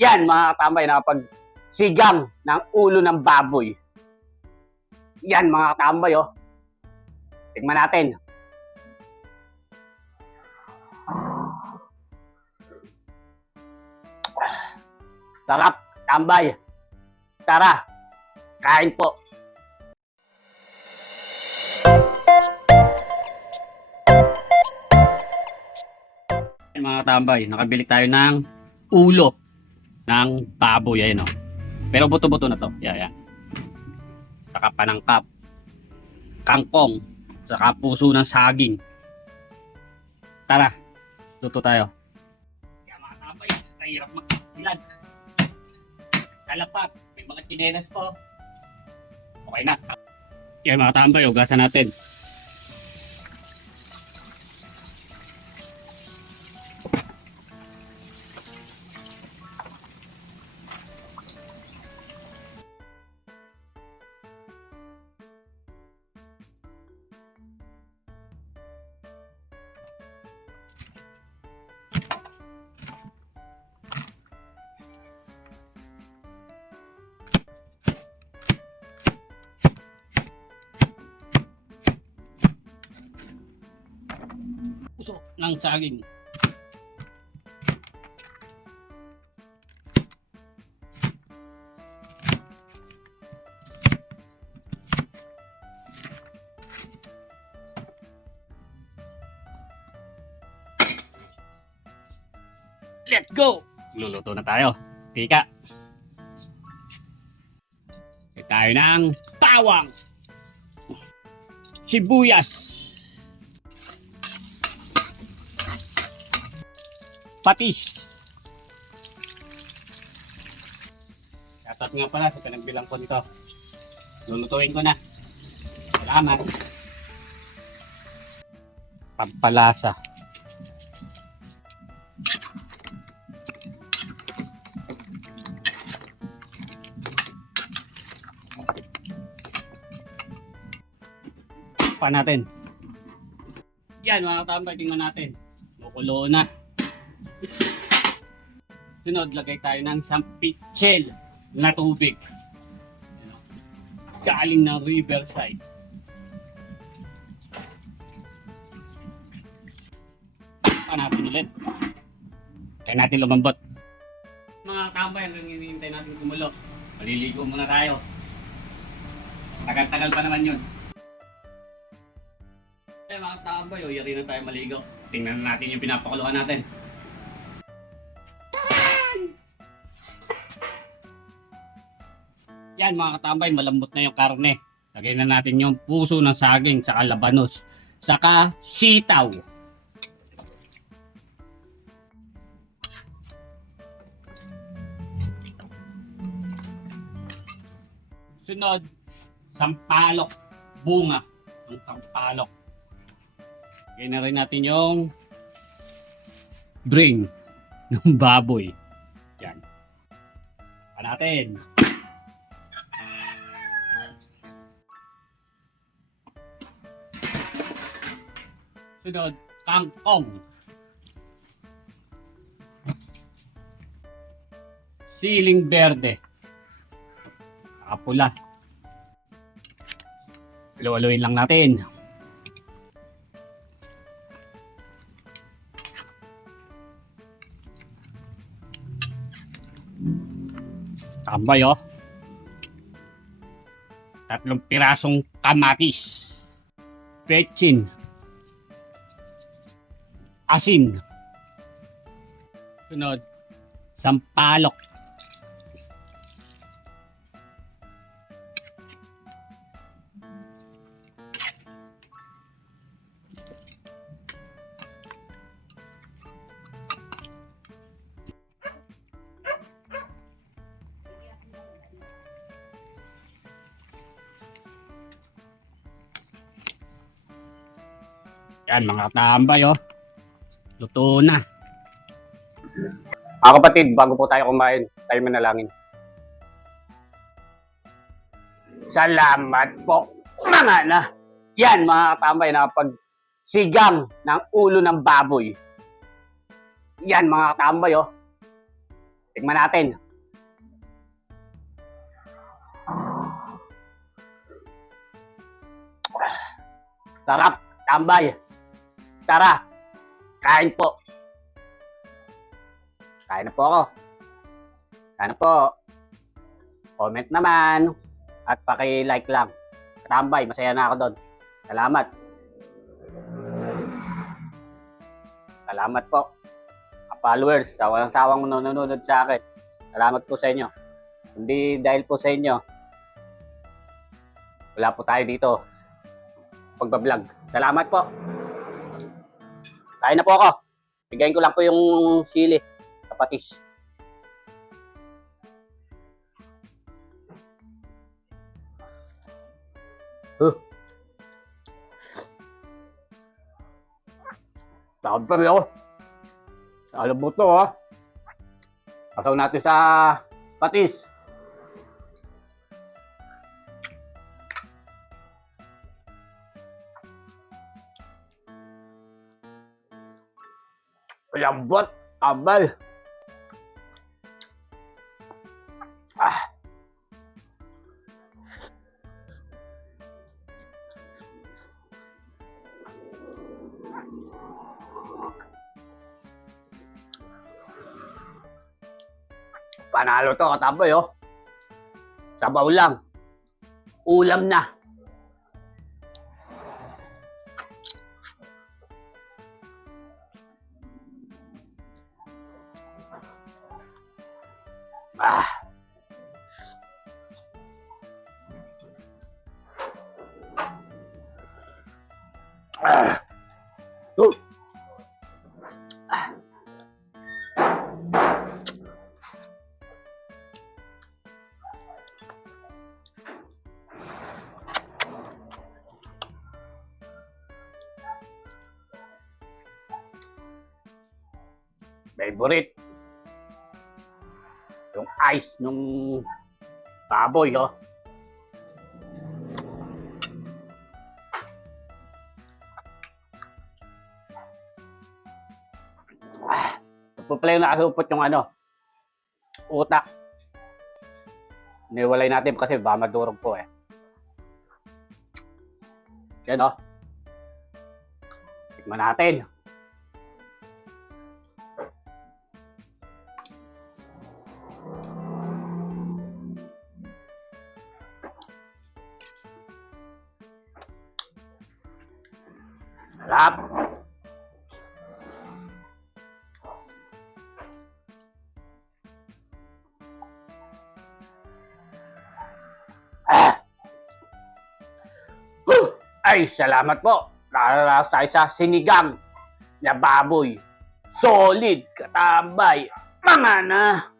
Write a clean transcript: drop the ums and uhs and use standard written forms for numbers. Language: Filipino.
Yan mga katambay, nakapagsigang ng ulo ng baboy. Yan mga katambay, oh. Tingnan natin. Sarap, tambay. Tara, kain po. Mga tambay, nakabili tayo ng ulo ng baboy. Ayan, oh. Pero buto-buto na to. Yan. Saka panangkap, kangkong, saka puso ng saging. Tara, luto tayo. Kaya mga tambay, kahirap magpilan. Kalapat, may mga chinelas po. Okay na. Yan mga tambay, ugasan natin. Puso ng saging. Let's go! Luluto na tayo. Tika. Tayo ng bawang, sibuyas, patis. Dapat nga pala sa pinagbilang ko nito. Lulutuin ko na. Salamat. Pampalasa. Pa natin. Yan mga katambay, tingnan natin. Mukulo na. Sunod, lagay tayo ng sampitsel na tubig. Galing ng riverside. Pa natin ulit. Kaya natin lumambot. Mga katambay, hanggang hinihintay natin kumulo. Maliligo muna tayo. Tagal-tagal pa naman yun. Mga tambay, yari na tayo maligo. Tingnan natin yung pinapakuluan natin. Yan mga katambay, malambot na yung karne. Lagyan na natin yung puso ng saging, saka labanos, saka sitaw. Sunod, sampalok, bunga ng sampalok. Lagyan na rin natin yung bring ng baboy. Yan. Pa natin. Sunod, kangkong. Siling berde. Kapula. Halo-haloin lang natin. Tambay, oh. 3 pirasong kamatis. Petsin. Asin. Sunod, sampalok. Yan mga tambay, oh. Luto na. Mga kapatid, bago po tayo kumain, tayo manalangin. Salamat po, mga na. Yan mga katambay, nakapagsigang ng ulo ng baboy. Yan mga katambay, oh. Tikman natin. Sarap, tambay. Tara, kain po. Kain na po ako. Sana po, comment naman at paki-like lang. Tambay, masaya na ako doon. Salamat. Salamat po. Followers, sa walang sawang nanonood sa akin. Salamat po sa inyo. Hindi dahil po sa inyo, wala po tayo dito. Pagbablog. Salamat po. Kain na po ako. Bigayin ko lang po yung sili sa patis. Takot pa rin ako. Alam mo to, ha? Kasaw natin sa patis. Lambot, abal. Panalo to, katabay, oh. Sabaw lang. Ulam na. Uh. Favorite. Yung ice nung baboy, oh. Pupulay na kasupot yung utak. Niwalay natin kasi baka madurog po eh. Yan, oh. Tikman natin. Sarap. Ay, salamat po. Nakaranas tayo sa sinigang na baboy. Solid, katabay, mga na.